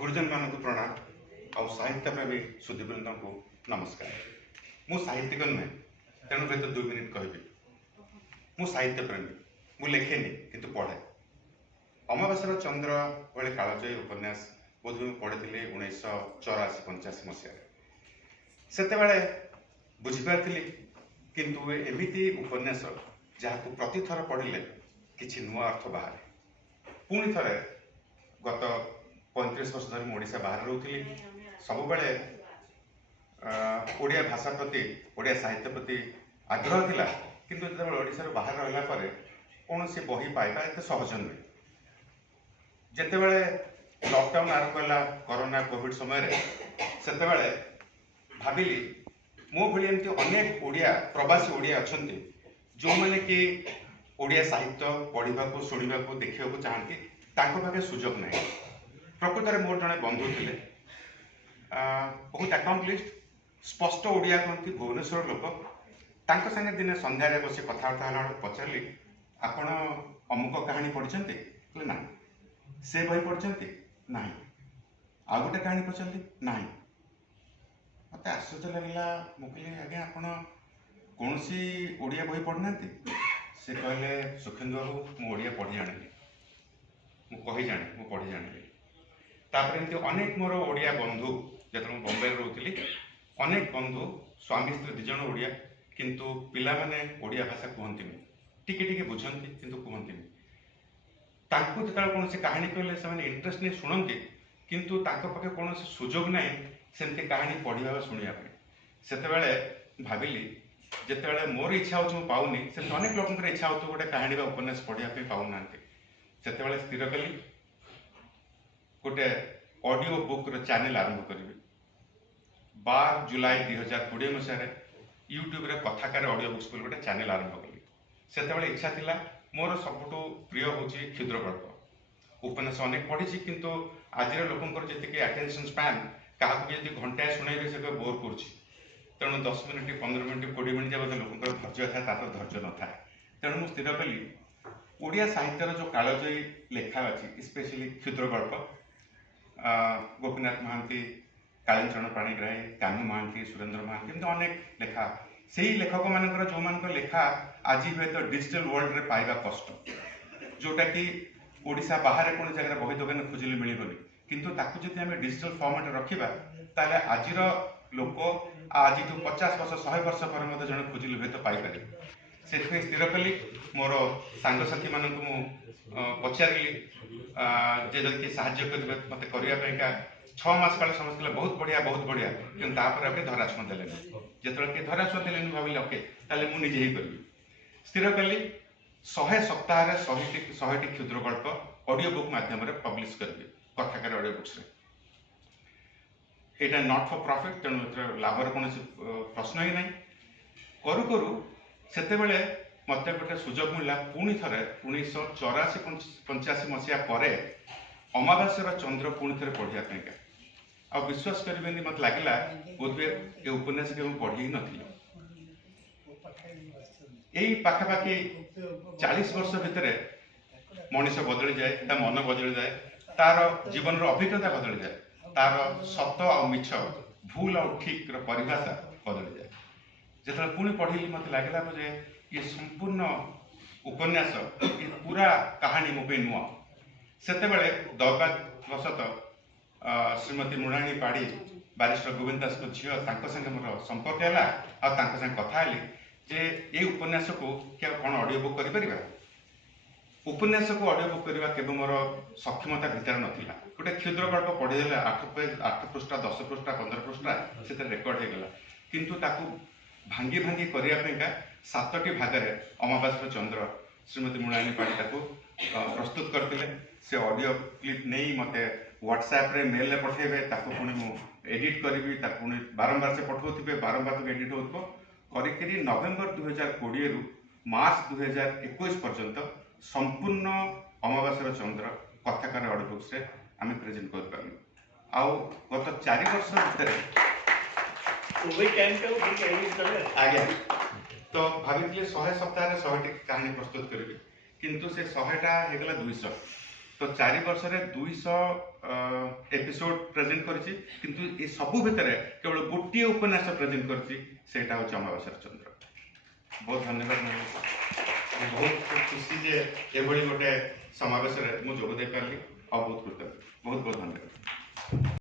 गुरुजन मान प्रणाम आ साहित्य प्रेमी सुधीवृंद को नमस्कार। मु साहित्यिक नुहे तेणु हूँ 2 मिनिट कहबी। मु साहित्य प्रेमी मु लिखेनि किंतु पढ़े। अमावास्यार चंद्र भाई कालजयी उपन्यास बोध पढ़ी 1984-85 मसीह से बुझीपारी किंतु एमती उपन्यास जहाँ प्रति थर पढ़ले किसी नुआ अर्थ बाहर पुणी थे गत 35 वर्ष धरी ओडिशा बाहर रोली सब ओडिया भाषा प्रति ओडिया साहित्य प्रति आग्रह थिला किंतु जो ओडिशा बाहर रहा कौन सी बही पाइबा एत सहज नुहे। जितेबाला लॉकडाउन आरंभ है कोरोना कोविड समय से भाविली मो भाई एमती अनेक ओडिया प्रवासी ओडिया अच्छा जो मैंने कि ओडिया साहित्य पढ़ा को शुणा को देखा चाहती पाखे सुजोग ना। प्रकृत में मोर जड़े बंधु थे बहुत अकाउंटलिस्ट स्पष्ट ओडिया कहती भुवनेश्वर लोक संगे दिने संध्यारे बस कथबार्ता पचारि आपण अमुक कहानी पढ़ी ना से बही पढ़ी ना आ गोटे कहानी पचारि ना मत आश्चर्य लगला मुझे आज्ञा आप कौन सी ओडिया बही पढ़ना से कहले सुखेंदु बाबू मु ओडिया पढ़ी जानी मुझे जाने मु पढ़ी जानी। तापर एमती अनेक मोर ओडिया बंधु जो बम्बे रोली अनेक बंधु स्वामी स्त्री दिजन ओडिया किंतु पिला माने ओडिया भाषा कहती टिके बुझती किंतु कहती जो कौन कहानी कहले से इंटरेस्ट नहीं शुणती किंतु पाखे कौन सुजोग ना सेमती कहानी पढ़ा शुणा से भाविली जिते मोर इच्छा हो पाऊनी से अनेक लोक इच्छा हो गोटे कहानी उपन्यास पढ़ाई पाऊना से स्थिर कली गोटे ऑडियो बुक चैनल आरंभ करी 12 जुलाई 2020 मसीह यूट्यूब रे कथाकार ऑडियो बुक्स गोटे चैनल आरंभ कली। से इच्छा थिला मोर सबुठ प्रिय हूँ क्षुद्र गल्प उपन्यास अनेक पढ़ी किंतु आज लोक जी अटेंशन स्पैन क्या घंटाए शुणे से बोर कर तेणु 10 मिनिट 15 मिनिट 20 मिनिट जब लोक धैर्य था धैर्य न था तेणु मुझे स्थिर कली ओडिया साहित्यर जो कालजयी लेखा अच्छी स्पेशली क्षुद्र गल्प गोपीनाथ महांती कालीचरण पाणिग्राही कान्हू महांती सुरेंद्र महांती एमती अनेक लेखा से ही लेखक मान जो मान लेखा आज हे तो डिजिटल वर्ल्ड रे पाइबा कष्ट जोटा कि ओडिशा बाहर कौन जगह बही दोकान खोजिले मिलबनी किंतु ताकू जदि आम डिजिटल फॉर्मेट रखा ताले आज लोक आज 50 वर्ष 100 वर्ष पर जड़े खोजिले हुए तो पाइपर से स्थिर कली मोर सांगसाथी मानक पचारि जे जब किए साहाଯ୍य करेंगे मत करने 6 मास काल समझते बहुत बढ़िया कि धराछुआ देले जो किए धराछुआ देले भाविले ओके ताले मुझे ही करी स्थिर कली 100 सप्ताह 100 क्षुद्र गल्प ऑडियो बुक माध्यम पब्लिश करी कथाकार ऑडियो बुक्स यहाँ नॉट फॉर प्रॉफिट तेणु लाभर कौन प्रश्न ही ना करू करू से मत गोटे सुजोग मिलला पुणी थे 1984-85 मसीहा पर अमावास्यार चंद्र पुणी थे पढ़ाई आ विश्वास करेंगे मत लगे बोधे ये उपन्यास के पढ़ी ही नी यही पाखापाखि 40 वर्ष भितर मनीष बदली जाए मन बदली जाए तार जीवन अभिज्ञता बदली जाए तार सत आ मिछ भूल आ ठीक परिभाषा बदली जाए जो पुणी पढ़ी मत लगे ये संपूर्ण उपन्यास ये पूरा कहानी मो नुआ से दौर्भाग्यवशत श्रीमती मृणाली पाड़ी बारिस्टर गोविंद दास को झील मोर संपर्क है आ कथा जे ये उपन्यास को क्या कौन ऑडियो बुक कर उपन्यास को ऑडियो बुक करने के मोर सक्षमता भीतर नाला गोटे क्षुद्र गल्प पढ़ीदे 8 पृष्ठा 10 पृष्ठा 15 पृष्ठा से रेकर्ड होगा किंतु ताकू भांगी भांगी करने 7टी भागरे अमावास्या चंद्र श्रीमती मृणाली पाड़ी प्रस्तुत करते से ऑडियो क्लिप नहीं मत व्हाट्सएप रे मेल पठेबे पुणी मुझे एडिट करी बारंबार से पठाऊे बारंबार तो एडिट हो करी नवेम्बर 2020 रु मार्च 2021 पर्यंत संपूर्ण अमावास्यार चंद्र कथाकार ऑडियो बुक्स रे आम प्रेजेंट कर पार्लु आउ गत 4 वर्ष भितर आज्ञा तो भाभी 100 सप्ताह 100 कहानी प्रस्तुत करी किंतु से 100टा होगा 200 तो 4 वर्ष 200 एपिसोड प्रेजेंट करछि किंतु ए सबु भितर केवल गोटे उपन्यास प्रेजेंट करछि सेटा हो अमावास्या चंद्र। बहुत धन्यवाद। बहुत खुशी जे एभली गोटे समावेश में जोग दे पारली और बहुत कृतज्ञ। बहुत बहुत धन्यवाद।